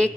1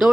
2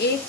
1